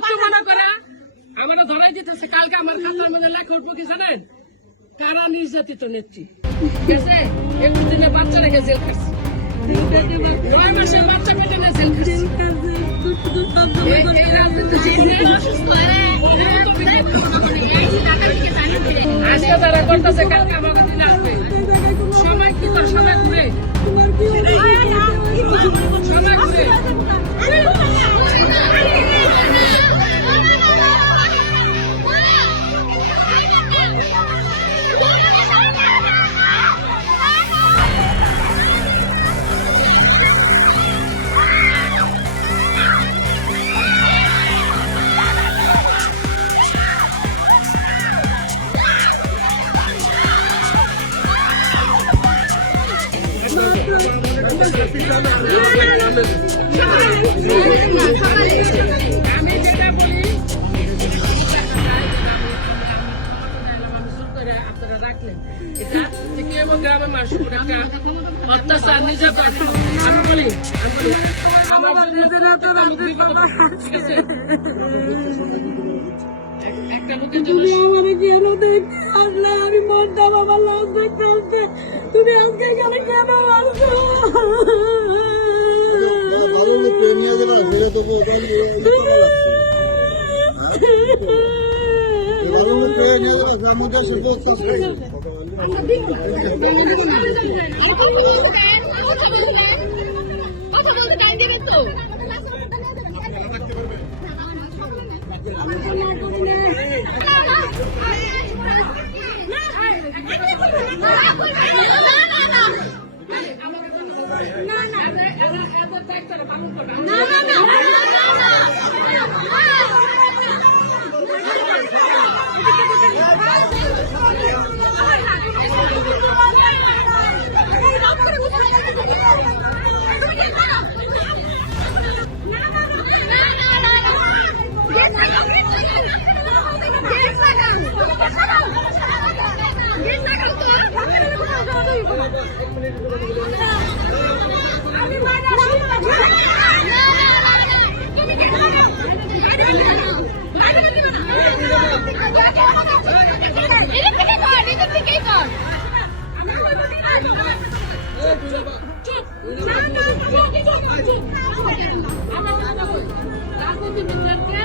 সত্য মনে করে আমরা ধরাই দিতেছে। কালকে আমার খাতার মধ্যে লেখা উঠবো কি জানেন? কারা নির্যাতিত নেত্রী গেছে, একটু দিনে বাচ্চারা গেছে জেল খাচ্ছে, 9 মাসের বাচ্চা কেটে নিয়ে জেল খাচ্ছে। এই রাজনীতি আজকে তারা করতেছে, কালকে আমাকে দিলে আসবে। সময় কি তোর সময় ঘুরে, সময় ঘুরে। আমি যেটা বলি আপনারা রাখলেন, এটা থেকে এবং গ্রামের মানুষ অত্যাচার নির্যাতন। আমি বলি একটা লোকের জন্য কেন দেখতে আসলে আমি মরতাম, আমার লাশ দেখতে আসতে তুমি আজকে এখানে কেন আসছো? রাজনীতিবিদদেরকে